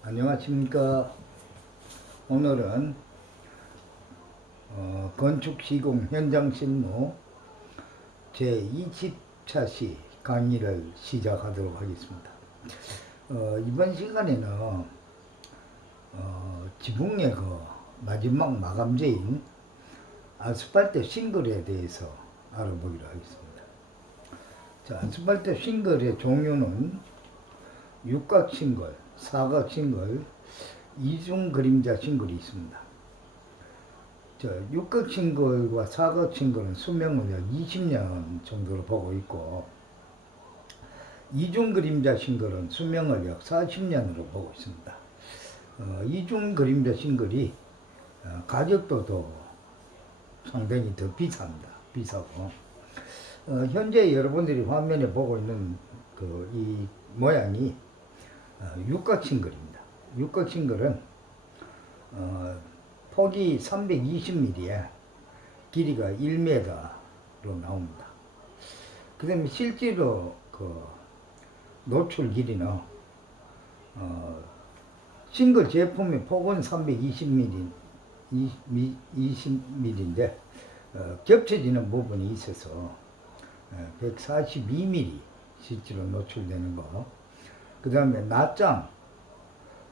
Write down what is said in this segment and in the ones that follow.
안녕하십니까. 오늘은 건축시공 현장실무 제20차시 강의를 시작하도록 하겠습니다. 이번 시간에는 지붕의 그 마지막 마감재인 아스팔트 싱글에 대해서 알아보기로 하겠습니다. 자, 아스팔트 싱글의 종류는 육각 싱글, 사각 싱글, 이중 그림자 싱글이 있습니다. 육각 싱글과 사각 싱글은 수명을 약 20년 정도로 보고 있고, 이중 그림자 싱글은 수명을 약 40년으로 보고 있습니다. 이중 그림자 싱글이 가격도 더 상당히 더 비쌉니다. 비싸고, 현재 여러분들이 화면에 보고 있는 이 모양이 육각 싱글입니다. 육각 싱글은 폭이 320mm에 길이가 1m로 나옵니다. 그 다음에 실제로 그 노출 길이는 싱글 제품의 폭은 320mm인데 겹쳐지는 부분이 있어서 142mm 실제로 노출되는 거. 그 다음에 낱장,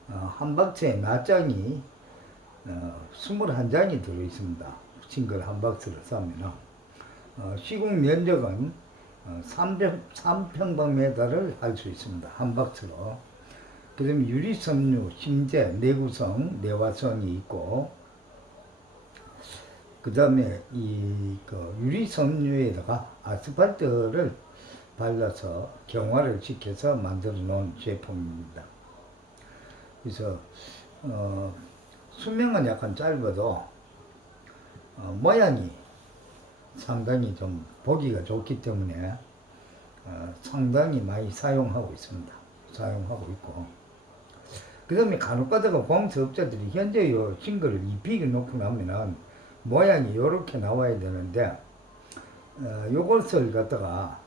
한 박스에 낱장이 21장이 들어있습니다. 싱글 한 박스를 싸면 시공 면적은 3평방미터를 할 수 있습니다. 한 박스로. 그 다음에 유리섬유, 심재, 내구성, 내화성이 있고, 그 다음에 유리섬유에다가 아스팔트를 발라서 경화를 시켜서 만들어 놓은 제품입니다. 그래서 수명은 약간 짧아도 모양이 상당히 좀 보기가 좋기 때문에 상당히 많이 사용하고 있습니다. 사용하고 있고, 그 다음에 간혹가다가 공사업자들이 현재 요 싱글을 입히기 놓고 나면은 모양이 이렇게 나와야 되는데 요것을 갖다가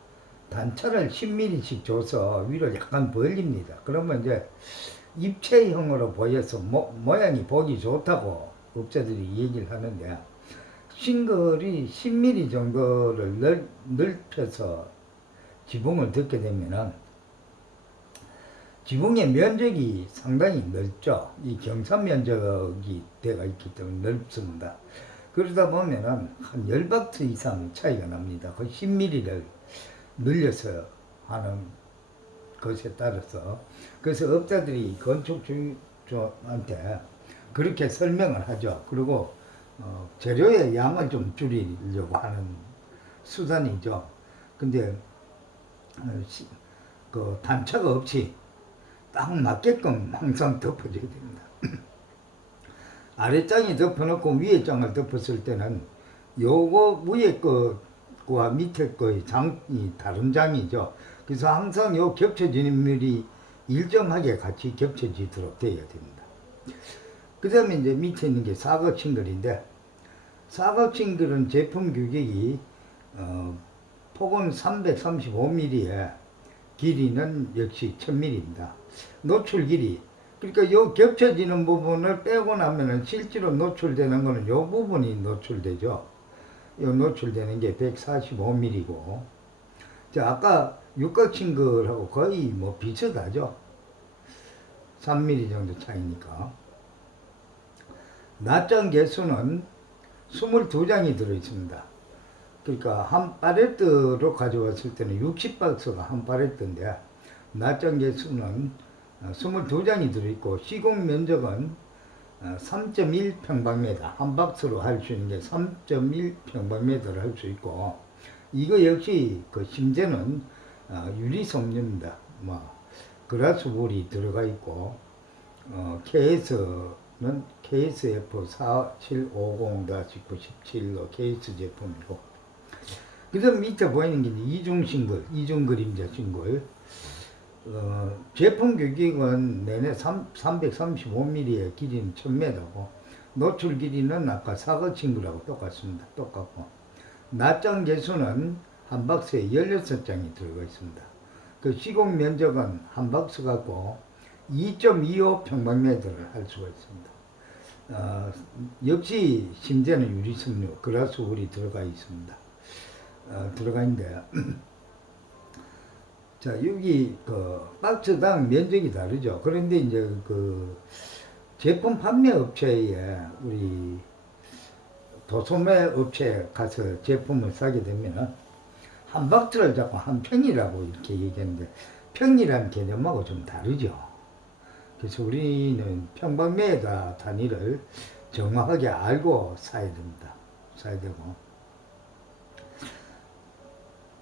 단차를 10mm씩 줘서 위로 약간 벌립니다. 그러면 이제 입체형으로 보여서 모양이 보기 좋다고 업자들이 얘기를 하는데, 싱글이 10mm 정도를 넓혀서 지붕을 덮게 되면은 지붕의 면적이 상당히 넓죠. 이 경사 면적이 되어 있기 때문에 넓습니다. 그러다 보면은 한 10박스 이상 차이가 납니다. 그 10mm를 늘려서 하는 것에 따라서. 그래서 업자들이 건축주한테 그렇게 설명을 하죠. 그리고 재료의 양을 좀 줄이려고 하는 수단이죠. 근데 그 단차가 없이 딱 맞게끔 항상 덮어줘야 됩니다. 아래장이 덮어놓고 위에 장을 덮었을 때는 요거 위에 거와 밑에 거의 장이 다른 장이죠. 그래서 항상 요 겹쳐지는 물이 일정하게 같이 겹쳐지도록 되어야 됩니다. 그 다음에 이제 밑에 있는 게 사각 싱글인데, 사각 싱글은 제품 규격이 폭은 335mm에 길이는 역시 1000mm입니다. 노출 길이, 그러니까 요 겹쳐지는 부분을 빼고 나면은 실제로 노출되는 거는 요 부분이 노출되죠. 요 노출되는 게 145mm고, 자, 아까 육각 싱글하고 거의 뭐 비슷하죠. 3mm 정도 차이니까. 낱장 개수는 22장이 들어있습니다. 그러니까 한 팔레트로 가져왔을 때는 60박스가 한 팔레트인데, 낱장 개수는 22장이 들어있고, 시공 면적은 3.1평방미터, 한 박스로 할 수 있는 게 3.1평방미터를 할 수 있고, 이거 역시 그 심재는 유리섬유입니다. 그라스볼이 들어가 있고, KS는 KSF4750-97로 KS 제품이고, 그 다음 밑에 보이는 게 이중 싱글, 이중 그림자 싱글. 제품 규격은 내내 335mm에 길이는 1000m고, 노출 길이는 아까 사각 싱글하고 똑같습니다. 똑같고, 낱장 개수는 한 박스에 16장이 들어가 있습니다. 그 시공 면적은 한 박스 갖고 2.25 평방미터를 할 수가 있습니다. 역시 심재는 유리섬유, 그라스홀이 들어가 있습니다. 들어가 있는데 자, 여기 그 박스당 면적이 다르죠. 그런데 이제 그 제품 판매 업체에 우리 도소매 업체에 가서 제품을 사게 되면 한 박스를 잡고 한 평이라고 이렇게 얘기하는데 평이라는 개념하고 좀 다르죠. 그래서 우리는 평방미터 단위를 정확하게 알고 사야 됩니다. 사야 되고.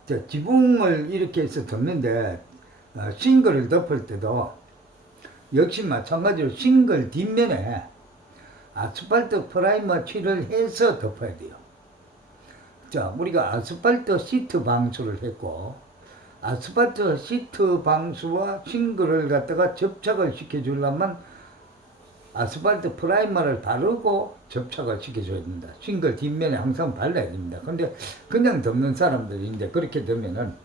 자, 지붕을 이렇게 해서 덮는데 싱글을 덮을 때도 역시 마찬가지로 싱글 뒷면에 아스팔트 프라이머 칠을 해서 덮어야 돼요. 자, 우리가 아스팔트 시트 방수를 했고 아스팔트 시트 방수와 싱글을 갖다가 접착을 시켜주려면 아스팔트 프라이머를 바르고 접착을 시켜줘야 됩니다. 싱글 뒷면에 항상 발라야 됩니다. 근데 그냥 덮는 사람들이 이제 그렇게 되면은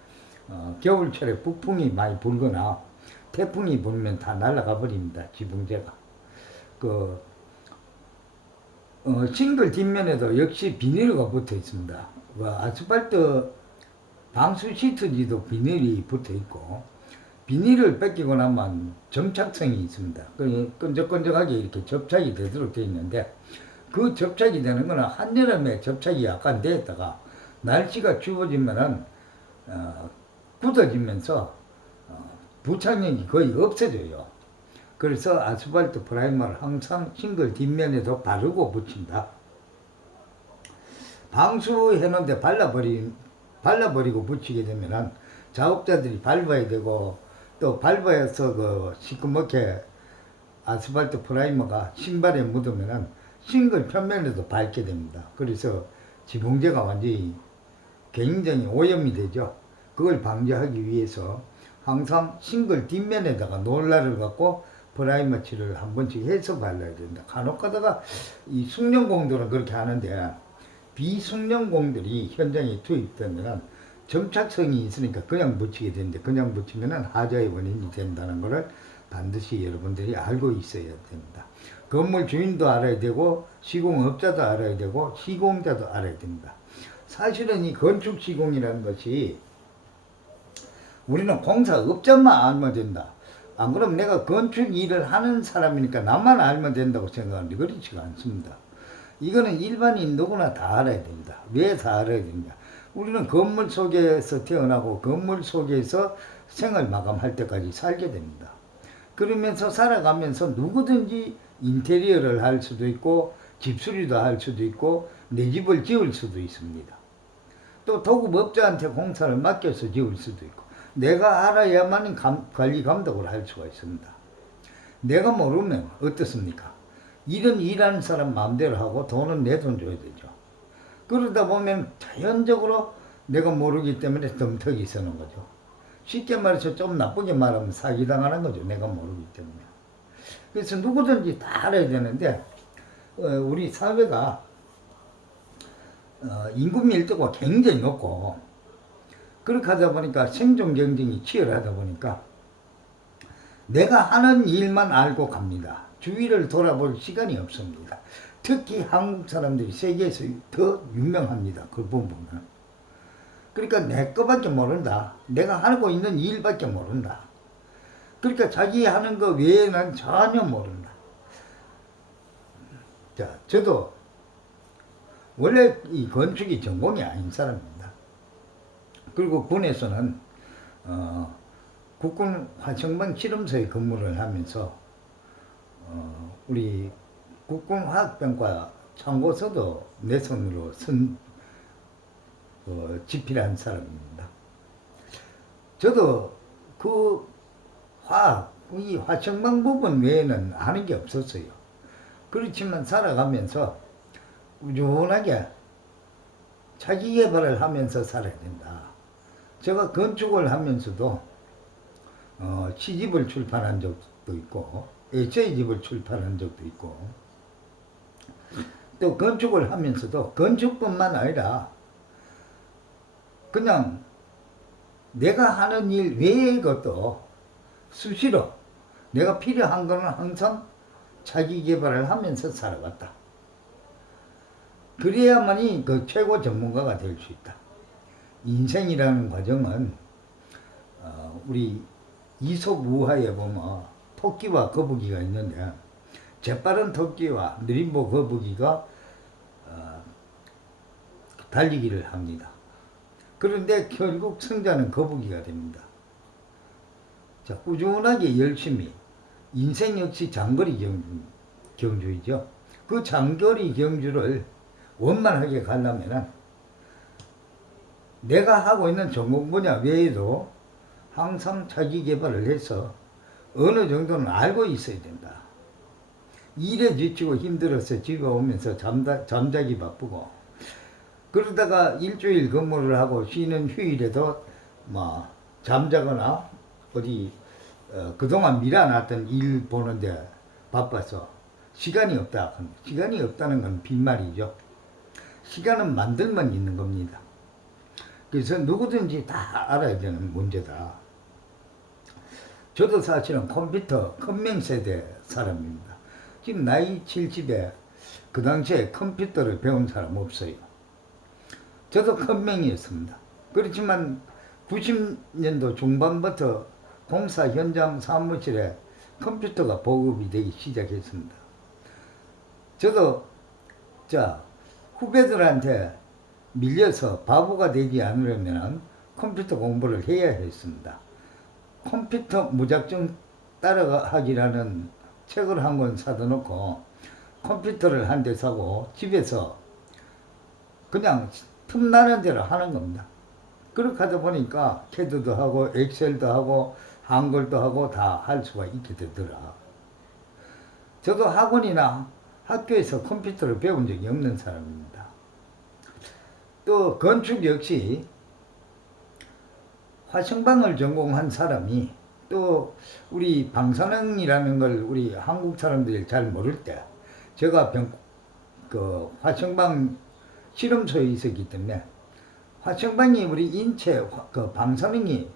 겨울철에 북풍이 많이 불거나 태풍이 불면 다 날아가 버립니다. 지붕재가. 싱글 뒷면에도 역시 비닐가 붙어 있습니다. 아스팔트 방수 시트지도 비닐이 붙어 있고 비닐을 뺏기고 나면 점착성이 있습니다. 끈적끈적하게 이렇게 접착이 되도록 되어 있는데 그 접착이 되는 거는 한여름에 접착이 약간 되었다가 날씨가 추워지면은 굳어지면서 부착력이 거의 없어져요. 그래서 아스팔트 프라이머를 항상 싱글 뒷면에도 바르고 붙인다. 방수해 놓은데 발라버리고 붙이게 되면은 작업자들이 밟아야 되고 또 밟아서 그 시커멓게 아스팔트 프라이머가 신발에 묻으면은 싱글 표면에도 밟게 됩니다. 그래서 지붕재가 완전히 굉장히 오염이 되죠. 그걸 방지하기 위해서 항상 싱글 뒷면에다가 롤러를 갖고 프라이머 칠을 한 번씩 해서 발라야 된다. 간혹 가다가 이 숙련공들은 그렇게 하는데 비숙련공들이 현장에 투입되면 점착성이 있으니까 그냥 붙이게 되는데 그냥 붙이면 하자의 원인이 된다는 것을 반드시 여러분들이 알고 있어야 됩니다. 건물 주인도 알아야 되고 시공업자도 알아야 되고 시공자도 알아야 됩니다. 사실은 이 건축 시공이라는 것이 우리는 공사업자만 알면 된다. 안 그러면 내가 건축 일을 하는 사람이니까 나만 알면 된다고 생각하는데 그렇지가 않습니다. 이거는 일반인 누구나 다 알아야 됩니다. 왜 다 알아야 됩니까? 우리는 건물 속에서 태어나고 건물 속에서 생을 마감할 때까지 살게 됩니다. 그러면서 살아가면서 누구든지 인테리어를 할 수도 있고 집수리도 할 수도 있고 내 집을 지을 수도 있습니다. 또 도급업자한테 공사를 맡겨서 지을 수도 있고 내가 알아야만 관리 감독을 할 수가 있습니다. 내가 모르면 어떻습니까? 일은 일하는 사람 마음대로 하고 돈은 내 돈 줘야 되죠. 그러다 보면 자연적으로 내가 모르기 때문에 덤터기 서는 거죠. 쉽게 말해서 좀 나쁘게 말하면 사기당하는 거죠. 내가 모르기 때문에. 그래서 누구든지 다 알아야 되는데 우리 사회가 인구 밀도가 굉장히 높고 그렇게 하다 보니까 생존 경쟁이 치열하다 보니까 내가 하는 일만 알고 갑니다. 주위를 돌아볼 시간이 없습니다. 특히 한국 사람들이 세계에서 더 유명합니다. 그걸 보면. 그러니까 내 거밖에 모른다. 내가 하고 있는 일밖에 모른다. 그러니까 자기 하는 거 외에는 전혀 모른다. 자, 저도 원래 이 건축이 전공이 아닌 사람입니다. 그리고 군에서는 국군 화천방 실험소에 근무를 하면서 우리 국군화학병과 참고서도 내 손으로 집필한 사람입니다. 저도 이 화천방 부분 외에는 아는 게 없었어요. 그렇지만 살아가면서 꾸준하게 자기 개발을 하면서 살아야 된다. 제가 건축을 하면서도 시집을 출판한 적도 있고 제 집을 출판한 적도 있고 또 건축을 하면서도 건축뿐만 아니라 그냥 내가 하는 일 외의 것도 수시로 내가 필요한 거는 항상 자기 개발을 하면서 살아왔다. 그래야만이 그 최고 전문가가 될 수 있다. 인생이라는 과정은 우리 이솝우화에 보면 토끼와 거북이가 있는데 재빠른 토끼와 느림보 거북이가 달리기를 합니다. 그런데 결국 승자는 거북이가 됩니다. 자, 꾸준하게 열심히 인생 역시 장거리 경주이죠. 그 장거리 경주를 원만하게 가려면 내가 하고 있는 전공 분야 외에도 항상 자기 개발을 해서 어느 정도는 알고 있어야 된다. 일에 지치고 힘들어서 집에 오면서 잠자기 바쁘고 그러다가 일주일 근무를 하고 쉬는 휴일에도 뭐 잠자거나 어디 그동안 밀어놨던 일 보는데 바빠서 시간이 없다. 시간이 없다는 건 빈말이죠. 시간은 만들면 있는 겁니다. 그래서 누구든지 다 알아야 되는 문제다. 저도 사실은 컴퓨터 컴맹 세대 사람입니다. 지금 나이 70에 그 당시에 컴퓨터를 배운 사람 없어요. 저도 컴맹이었습니다. 그렇지만 90년도 중반부터 공사 현장 사무실에 컴퓨터가 보급이 되기 시작했습니다. 저도 후배들한테 밀려서 바보가 되지 않으려면 컴퓨터 공부를 해야 했습니다. 컴퓨터 무작정 따라가기라는 책을 한 권 사다 놓고 컴퓨터를 한 대 사고 집에서 그냥 틈나는 대로 하는 겁니다. 그렇게 하다 보니까 캐드도 하고 엑셀도 하고 한글도 하고 다 할 수가 있게 되더라. 저도 학원이나 학교에서 컴퓨터를 배운 적이 없는 사람입니다. 또 건축 역시 화성방을 전공한 사람이 또 우리 방사능이라는 걸 우리 한국 사람들이 잘 모를 때 제가 화성방 실험소에 있었기 때문에 화성방이 우리 인체 방사능이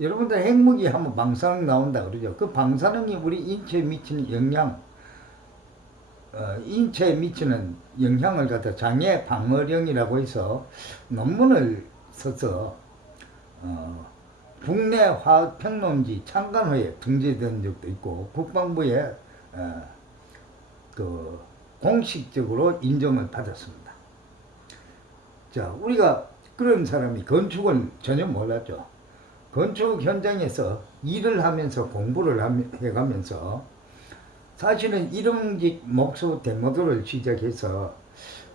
여러분들 핵무기 하면 방사능 나온다 그러죠. 그 방사능이 우리 인체에 미치는 영향 인체에 미치는 영향을 갖다 장애 방어령이라고 해서 논문을 써서 국내 화학평론지 창간호에 등재된 적도 있고 국방부에 공식적으로 인정을 받았습니다. 자, 우리가 그런 사람이 건축을 전혀 몰랐죠. 건축 현장에서 일을 하면서 공부를 해가면서 사실은 일용직 목수 대모도를 시작해서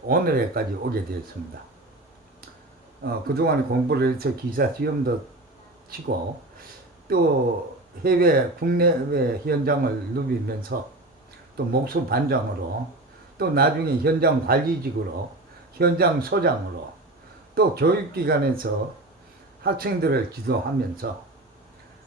오늘에까지 오게 되었습니다. 그동안 공부를 해서 기사 시험도 치고 또 국내외 현장을 누비면서 또 목수 반장으로 또 나중에 현장 관리직으로 현장 소장으로 또 교육기관에서 학생들을 지도하면서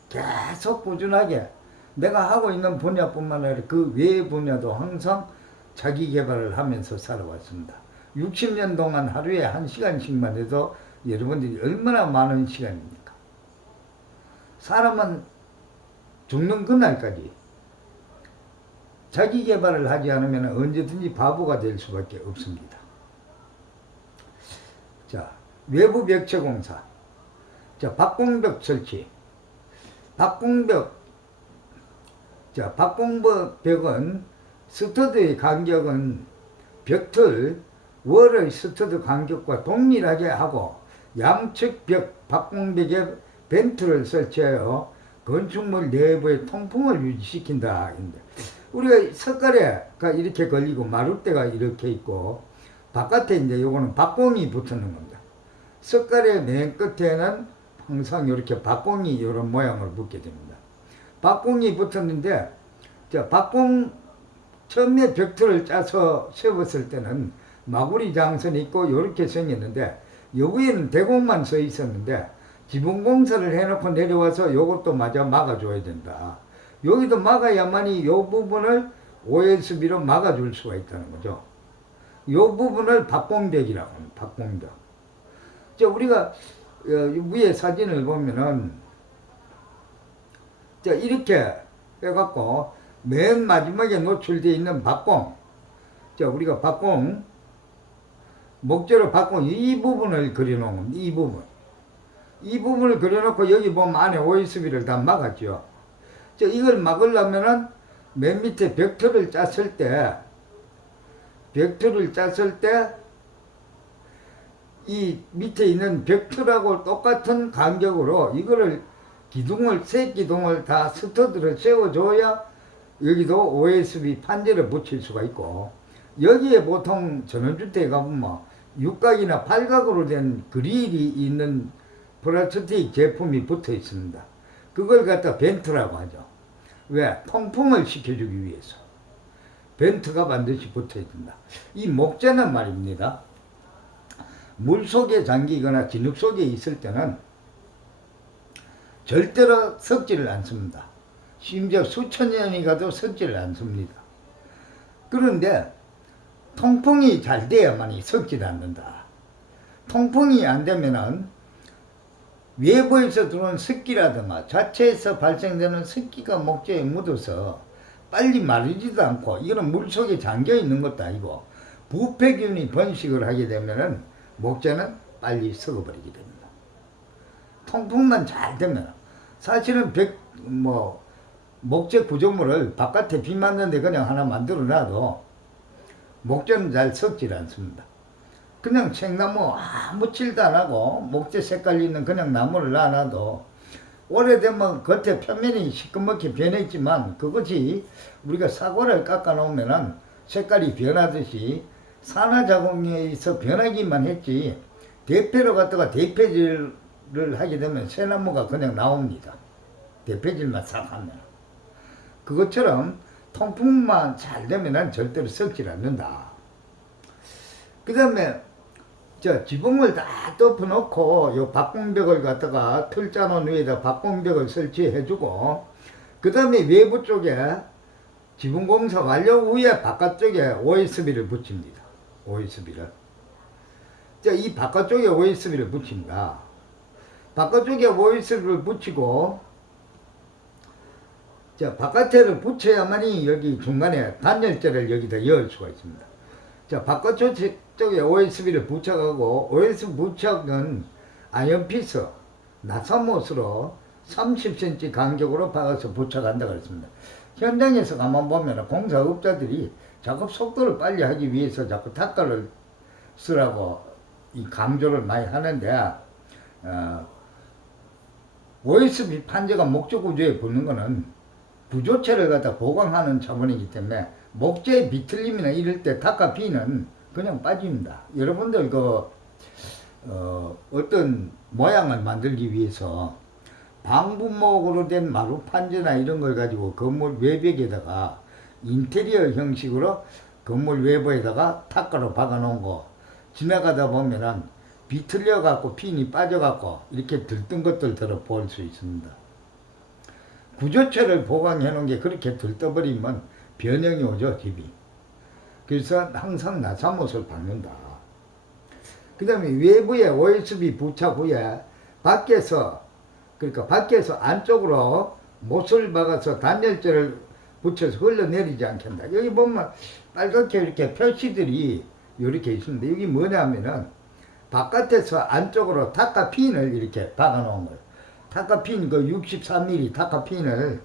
계속 꾸준하게 내가 하고 있는 분야뿐만 아니라 그 외의 분야도 항상 자기 개발을 하면서 살아왔습니다. 60년 동안 하루에 1시간씩만 해도 여러분들이 얼마나 많은 시간입니까? 사람은 죽는 그날까지 자기 개발을 하지 않으면 언제든지 바보가 될 수밖에 없습니다. 자, 외부 벽체 공사. 자, 박공벽 설치. 박공벽은 스터드의 간격은 벽틀, 월의 스터드 간격과 동일하게 하고 양측 벽 박공벽에 벤트를 설치하여 건축물 내부의 통풍을 유지시킨다. 우리가 석가래가 이렇게 걸리고 마룻대가 이렇게 있고 바깥에 이제 요거는 박공이 붙는 겁니다. 석가래 맨 끝에는 항상 이렇게 박공이 이런 모양을 붙게 됩니다. 박공이 붙었는데 박공 처음에 벽틀을 짜서 세웠을 때는 마구리 장선이 있고 이렇게 생겼는데 여기에는 대공만 서 있었는데 지붕공사를 해놓고 내려와서 요것도 마저 막아줘야 된다. 여기도 막아야만이 요 부분을 OSB로 막아줄 수가 있다는 거죠. 요 부분을 박공벽이라고 합니다. 박공벽. 우리가 위에 사진을 보면은 이렇게 빼갖고 맨 마지막에 노출되어 있는 박공, 자 우리가 박공, 목재로 박공 이 부분을 그려놓은 겁니다. 이 부분을 그려놓고 여기 보면 안에 OSB를 다 막았죠. 자 이걸 막으려면은 맨 밑에 벡터를 짰을 때 이 밑에 있는 벡터라고 똑같은 간격으로 이거를 세 기둥을 다 스터드를 세워줘야 여기도 OSB 판재를 붙일 수가 있고, 여기에 보통 전원주택에 가보면 육각이나 팔각으로 된 그릴이 있는 플라스틱 제품이 붙어 있습니다. 그걸 갖다 벤트라고 하죠. 왜? 통풍을 시켜주기 위해서 벤트가 반드시 붙어야 된다. 이 목재는 말입니다, 물 속에 잠기거나 진흙 속에 있을 때는 절대로 썩지를 않습니다. 심지어 수천 년이 가도 썩지를 않습니다. 그런데 통풍이 잘 돼야만이 썩지를 않는다. 통풍이 안 되면은 외부에서 들어온 습기라든가 자체에서 발생되는 습기가 목재에 묻어서 빨리 마르지도 않고, 이거는 물속에 잠겨 있는 것도 아니고 부패균이 번식을 하게 되면은 목재는 빨리 썩어버리게 됩니다. 통풍만 잘 되면, 사실은 목재 구조물을 바깥에 비 맞는데 그냥 하나 만들어 놔도 목재는 잘 썩질 않습니다. 그냥 책나무 아무 칠도 안 하고 목재 색깔 있는 그냥 나무를 놔놔도 오래되면 겉에 표면이 시커멓게 변했지만, 그것이 우리가 사과를 깎아 놓으면은 색깔이 변하듯이 산화작용에서 변하기만 했지, 대패로 갖다가 대패질을 하게 되면 새나무가 그냥 나옵니다. 대패질만 싹 하면. 그것처럼 통풍만 잘 되면 절대로 썩질 않는다. 그 다음에 지붕을 다 덮어놓고 요 박공벽을 갖다가 틀 짜놓은 위에다 박공벽을 설치해주고, 그 다음에 외부 쪽에 지붕공사 완료 후에 바깥쪽에 OSB를 붙입니다. OSB를. 이 바깥쪽에 OSB를 붙입니다. 바깥쪽에 OSB를 붙이고, 바깥에를 붙여야만이 여기 중간에 단열재를 여기다 열 수가 있습니다. 바깥쪽에 OSB를 부착하고, OSB 부착은 아연피스, 나사못으로 30cm 간격으로 박아서 부착한다고 했습니다. 현장에서 가만 보면 공사업자들이 작업 속도를 빨리 하기 위해서 자꾸 탁가를 쓰라고 이 강조를 많이 하는데, OSB 판재가 목재 구조에 붙는 거는 부조체를 갖다 보강하는 차원이기 때문에 목재의 비틀림이나 이럴 때 탁가 비는 그냥 빠집니다. 여러분들 어떤 모양을 만들기 위해서 방부목으로 된 마루 판재나 이런 걸 가지고 건물 외벽에다가 인테리어 형식으로 건물 외부에다가 탁가로 박아 놓은 거 지나가다 보면은 비틀려 갖고 핀이 빠져 갖고 이렇게 들뜬 것들들을 볼 수 있습니다. 구조체를 보강해 놓은 게 그렇게 들떠버리면 변형이 오죠, 집이. 그래서 항상 나사못을 박는다. 그 다음에 외부에 OSB 부착 후에 밖에서 안쪽으로 못을 박아서 단열재를 붙여서 흘러내리지 않겠다. 여기 보면 빨갛게 이렇게 표시들이 이렇게 있습니다. 여기 뭐냐면은 바깥에서 안쪽으로 탁가핀을 이렇게 박아 놓은 거예요. 탁가핀 63mm 탁가핀을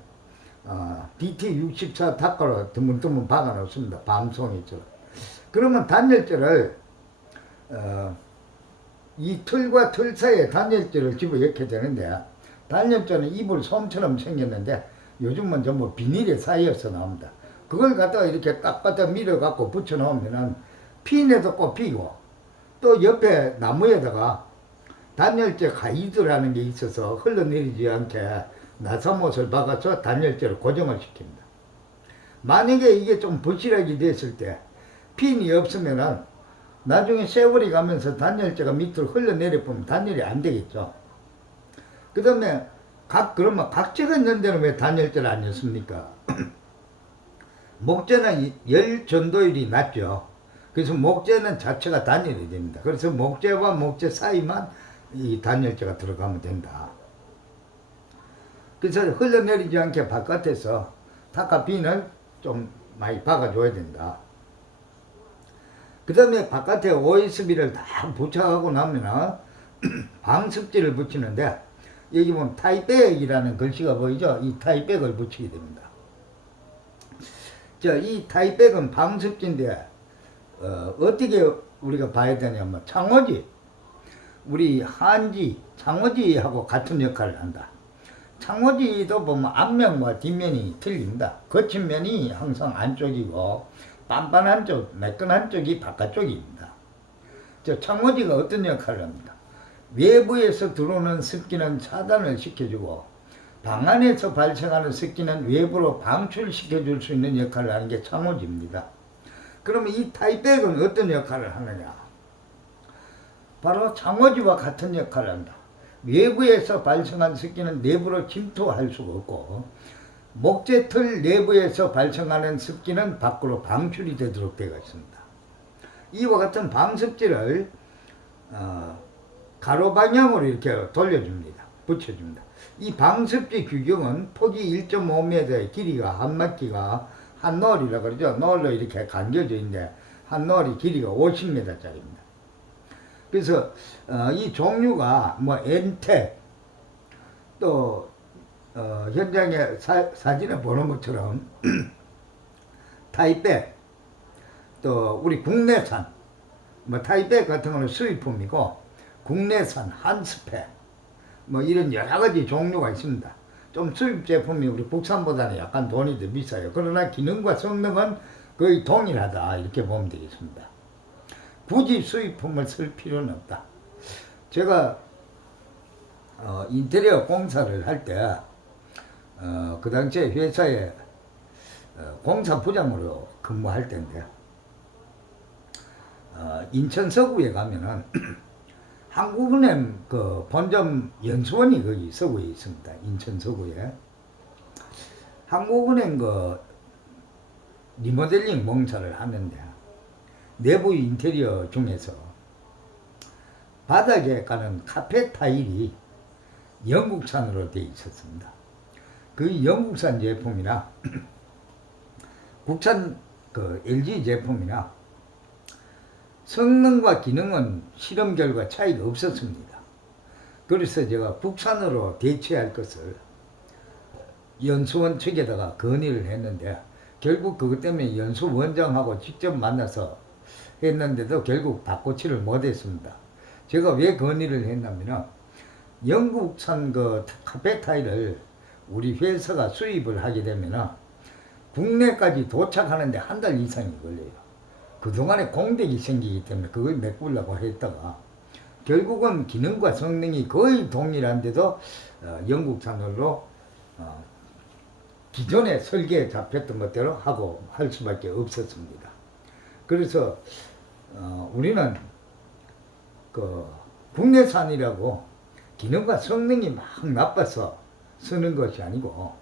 DT64 탁가로 드문드문 박아 놓습니다. 밤송이처럼. 그러면 단열재를 이 틀과 틀 사이에 단열재를 집어넣게 되는데, 단열재는 이불 솜처럼 생겼는데 요즘은 전부 비닐에 쌓여서 나옵니다. 그걸 갖다가 이렇게 딱 갖다 밀어 갖고 붙여 놓으면은 핀에도 꼽히고, 또 옆에 나무에다가 단열재 가이드라는 게 있어서 흘러내리지 않게 나사못을 박아서 단열재를 고정을 시킵니다. 만약에 이게 좀 부실하게 됐을 때 핀이 없으면은 나중에 세월이 가면서 단열재가 밑으로 흘러내려 보면 단열이 안 되겠죠. 그 다음에 그러면 각재가 있는 데는 왜 단열재를 안 넣습니까? 목재는 열 전도율이 낮죠. 그래서 목재는 자체가 단열이 됩니다. 그래서 목재와 목재 사이만 이 단열재가 들어가면 된다. 그래서 흘러내리지 않게 바깥에서 타카핀을 좀 많이 박아줘야 된다. 그 다음에 바깥에 OSB를 다 부착하고 나면은 방습지를 붙이는데, 여기 보면 타이백이라는 글씨가 보이죠? 이 타이백을 붙이게 됩니다. 자, 이 타이백은 방습지인데, 어떻게 우리가 봐야 되냐면, 창호지, 우리 한지, 창호지하고 같은 역할을 한다. 창호지도 보면 앞면과 뒷면이 틀립니다. 거친 면이 항상 안쪽이고, 빤빤한 쪽, 매끈한 쪽이 바깥쪽입니다. 저 창호지가 어떤 역할을 합니까? 외부에서 들어오는 습기는 차단을 시켜주고, 방 안에서 발생하는 습기는 외부로 방출시켜줄 수 있는 역할을 하는 게 창호지입니다. 그러면 이 타이백은 어떤 역할을 하느냐? 바로 창호지와 같은 역할을 한다. 외부에서 발생한 습기는 내부로 침투할 수가 없고, 목재틀 내부에서 발생하는 습기는 밖으로 방출이 되도록 되어 있습니다. 이와 같은 방습지를 가로 방향으로 이렇게 돌려줍니다. 붙여줍니다. 이 방습지 규격은 폭이 1.5m의 길이가 한 막기가 한 노을이라고 그러죠. 노을로 이렇게 감겨져 있는데 한 노을이 길이가 50m짜리입니다. 그래서 이 종류가 뭐 엔텍 또 현장에 사진에 보는 것처럼 타이백 또 우리 국내산 뭐 타이백 같은 거는 수입품이고 국내산 한스펙 뭐 이런 여러 가지 종류가 있습니다. 좀 수입 제품이 우리 국산보다는 약간 돈이 더 비싸요. 그러나 기능과 성능은 거의 동일하다 이렇게 보면 되겠습니다. 굳이 수입품을 쓸 필요는 없다. 제가 인테리어 공사를 할 때 그 당시에 회사에 공사부장으로 근무할 때인데 인천 서구에 가면은 한국은행 그 본점 연수원이 거기 서구에 있습니다. 인천 서구에 한국은행 그 리모델링 공사를 하는데 내부 인테리어 중에서 바닥에 가는 카펫 타일이 영국산으로 되어 있었습니다. 그 영국산 제품이나 국산 그 LG 제품이나 성능과 기능은 실험 결과 차이가 없었습니다. 그래서 제가 국산으로 대체할 것을 연수원 측에다가 건의를 했는데 결국 그것 때문에 연수원장하고 직접 만나서 했는데도 결국 바꾸지를 못했습니다. 제가 왜 건의를 했냐면 영국산 그 카펫 타일을 우리 회사가 수입을 하게 되면 국내까지 도착하는데 한 달 이상이 걸려요. 그동안에 공백이 생기기 때문에 그걸 메꾸려고 했다가 결국은 기능과 성능이 거의 동일한데도 영국산으로 기존에 설계에 잡혔던 것대로 하고 할 수밖에 없었습니다. 그래서 우리는 그 국내산이라고 기능과 성능이 막 나빠서 쓰는 것이 아니고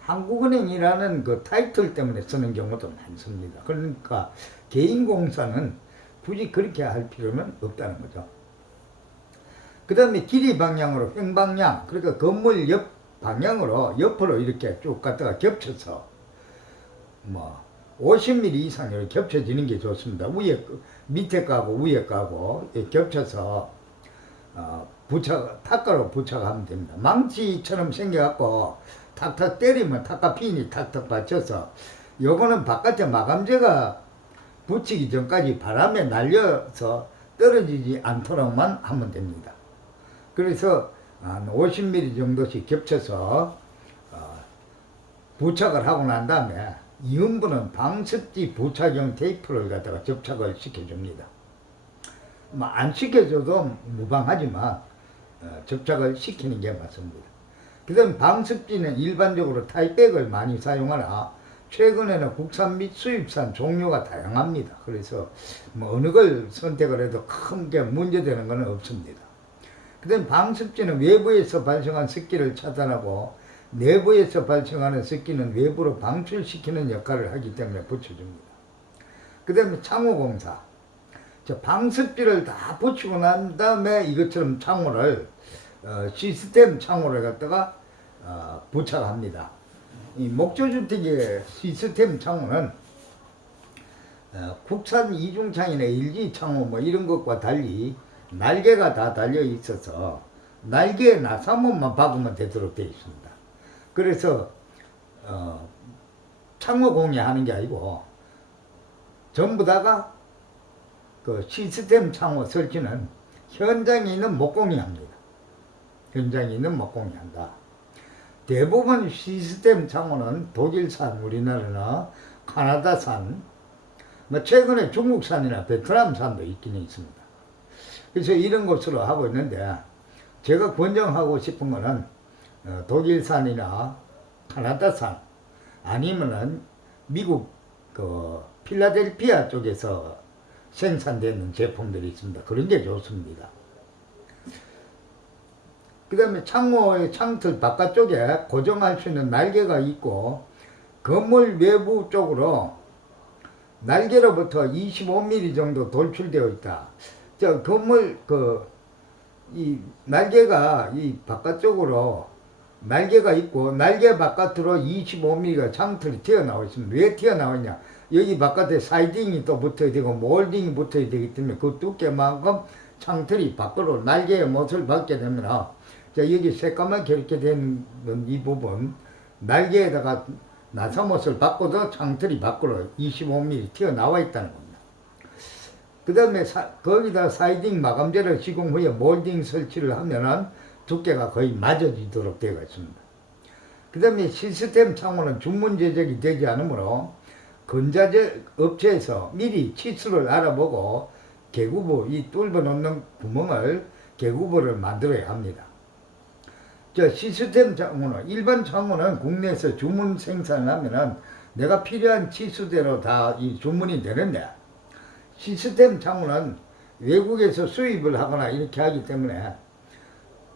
한국은행이라는 그 타이틀 때문에 쓰는 경우도 많습니다. 그러니까 개인공사는 굳이 그렇게 할 필요는 없다는 거죠. 그 다음에 길이 방향으로 횡방향, 그러니까 건물 옆 방향으로 옆으로 이렇게 쭉 갔다가 겹쳐서 뭐 50mm 이상 이렇게 겹쳐지는 게 좋습니다. 위에 밑에 가고 위에 가고 겹쳐서 탁가로 부착하면 됩니다. 망치처럼 생겨갖고 탁탁 때리면 탁가핀이 탁탁 받쳐서 요거는 바깥에 마감재가 붙이기 전까지 바람에 날려서 떨어지지 않도록만 하면 됩니다. 그래서 한 50mm 정도씩 겹쳐서 부착을 하고 난 다음에 이음부는 방습지 부착용 테이프를 갖다가 접착을 시켜줍니다. 뭐 안 시켜줘도 무방하지만 접착을 시키는 게 맞습니다. 그 다음 방습지는 일반적으로 타이백을 많이 사용하나 최근에는 국산 및 수입산 종류가 다양합니다. 그래서 뭐 어느 걸 선택을 해도 큰 게 문제되는 건 없습니다. 그 다음 방습지는 외부에서 발생한 습기를 차단하고 내부에서 발생하는 습기는 외부로 방출시키는 역할을 하기 때문에 붙여줍니다. 그 다음에 창호공사. 방습지를 다 붙이고 난 다음에 이것처럼 창호를 시스템 창호를 갖다가 부착합니다. 이 목조주택의 시스템 창호는 국산 이중창이나 LG 창호 뭐 이런 것과 달리 날개가 다 달려 있어서 날개에 나사못만 박으면 되도록 되어 있습니다. 그래서 창호 공예하는 게 아니고 전부 다가 그 시스템 창호 설치는 현장에 있는 목공이 합니다. 현장에 있는 목공이 한다. 대부분 시스템 창호는 독일산, 우리나라나 카나다산, 뭐 최근에 중국산이나 베트남산도 있긴 있습니다. 그래서 이런 것으로 하고 있는데 제가 권장하고 싶은 거는 독일산이나 카나다산 아니면은 미국 그 필라델피아 쪽에서 생산되는 제품들이 있습니다. 그런 게 좋습니다. 그 다음에 창호의 창틀 바깥쪽에 고정할 수 있는 날개가 있고 건물 외부 쪽으로 날개로부터 25mm 정도 돌출되어 있다. 저 건물 이 날개가 이 바깥쪽으로 날개가 있고 날개 바깥으로 25mm가 창틀이 튀어나와 있습니다. 왜 튀어나오냐? 여기 바깥에 사이딩이 또 붙어야 되고 몰딩이 붙어야 되기 때문에 그 두께만큼 창틀이 밖으로 날개의 못을 받게 되면 자 여기 새까맣게 이렇게 된 이 부분 날개에다가 나사못을 바꿔도 창틀이 밖으로 25mm 튀어나와 있다는 겁니다. 그 다음에 거기다 사이딩 마감재를 시공 후에 몰딩 설치를 하면은 두께가 거의 맞아지도록 되어 있습니다. 그 다음에 시스템 창호는 주문 제작이 되지 않으므로 건자재 업체에서 미리 치수를 알아보고 개구부, 이 뚫어 놓는 구멍을 개구부를 만들어야 합니다. 저 시스템 창호는, 일반 창호는 국내에서 주문 생산하면은 내가 필요한 치수대로 다 이 주문이 되는데 시스템 창호는 외국에서 수입을 하거나 이렇게 하기 때문에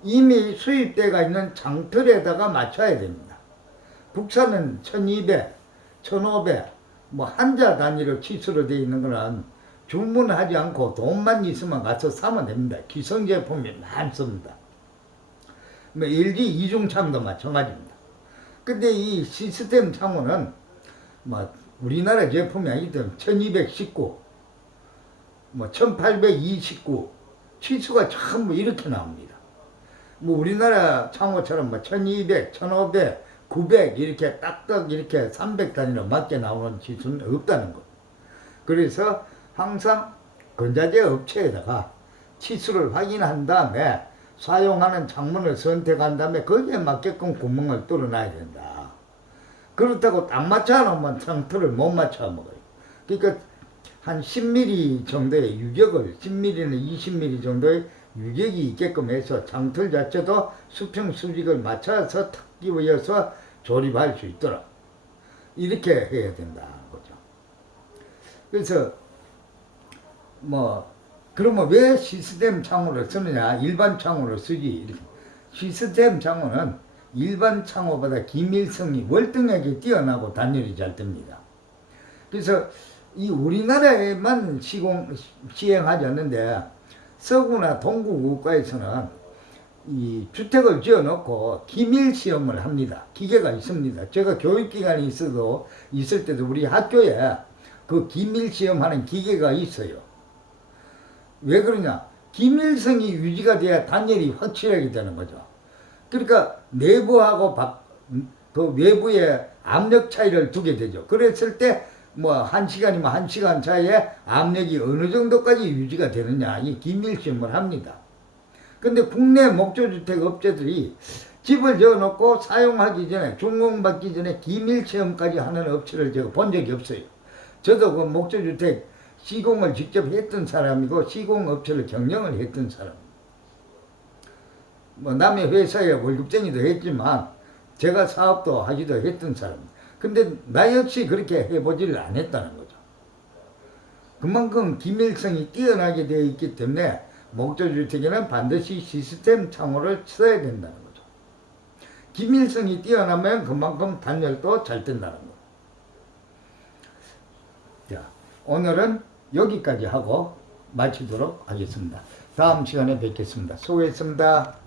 이미 수입대가 있는 창틀에다가 맞춰야 됩니다. 국산은 1200, 1500, 뭐 한자 단위로 치수로 되어 있는 거는 주문하지 않고 돈만 있으면 가서 사면 됩니다. 기성 제품이 많습니다. 뭐 LG 이중창도 마찬가지입니다. 근데 이 시스템 창호는 뭐 우리나라 제품이 아니기 때문에 1219, 뭐 1829 치수가 전부 이렇게 나옵니다. 뭐 우리나라 창호처럼 뭐 1200, 1500, 900 이렇게 딱딱 이렇게 300 단위로 맞게 나오는 치수는 없다는 것. 그래서 항상 건자재 업체에다가 치수를 확인한 다음에 사용하는 창문을 선택한 다음에 거기에 맞게끔 구멍을 뚫어놔야 된다. 그렇다고 딱 맞춰 놓으면 창틀을 못 맞춰 먹어요. 그러니까 한 10mm 정도의 유격을 10mm는 20mm 정도의 유격이 있게끔 해서 창틀 자체도 수평 수직을 맞춰서 탁 끼워서 조립할 수 있도록 이렇게 해야 된다는 거죠. 그래서 뭐 그러면 왜 시스템 창호를 쓰느냐? 일반 창호를 쓰지. 시스템 창호는 일반 창호보다 기밀성이 월등하게 뛰어나고 단열이 잘 됩니다. 그래서 이 우리나라에만 시행하지 않는데 서구나 동구 국가에서는 이 주택을 지어놓고 기밀 시험을 합니다. 기계가 있습니다. 제가 교육기관에 있을 때도 우리 학교에 그 기밀 시험하는 기계가 있어요. 왜 그러냐? 기밀성이 유지가 돼야 단열이 확실하게 되는 거죠. 그러니까 내부하고 그 외부에 압력 차이를 두게 되죠. 그랬을 때 뭐 1시간이면 1시간 차이에 압력이 어느 정도까지 유지가 되느냐 이 기밀 시험을 합니다. 근데 국내 목조주택 업체들이 집을 지어놓고 사용하기 전에 준공받기 전에 기밀 시험까지 하는 업체를 제가 본 적이 없어요. 저도 그 목조주택 시공을 직접 했던 사람이고 시공업체를 경영을 했던 사람. 뭐 남의 회사에 월급쟁이도 했지만 제가 사업도 하기도 했던 사람. 근데 나 역시 그렇게 해보지를 않았다는 거죠. 그만큼 기밀성이 뛰어나게 되어 있기 때문에 목조주택에는 반드시 시스템 창호를 써야 된다는 거죠. 기밀성이 뛰어나면 그만큼 단열도 잘 된다는 거죠. 자, 오늘은 여기까지 하고 마치도록 하겠습니다. 다음 시간에 뵙겠습니다. 수고했습니다.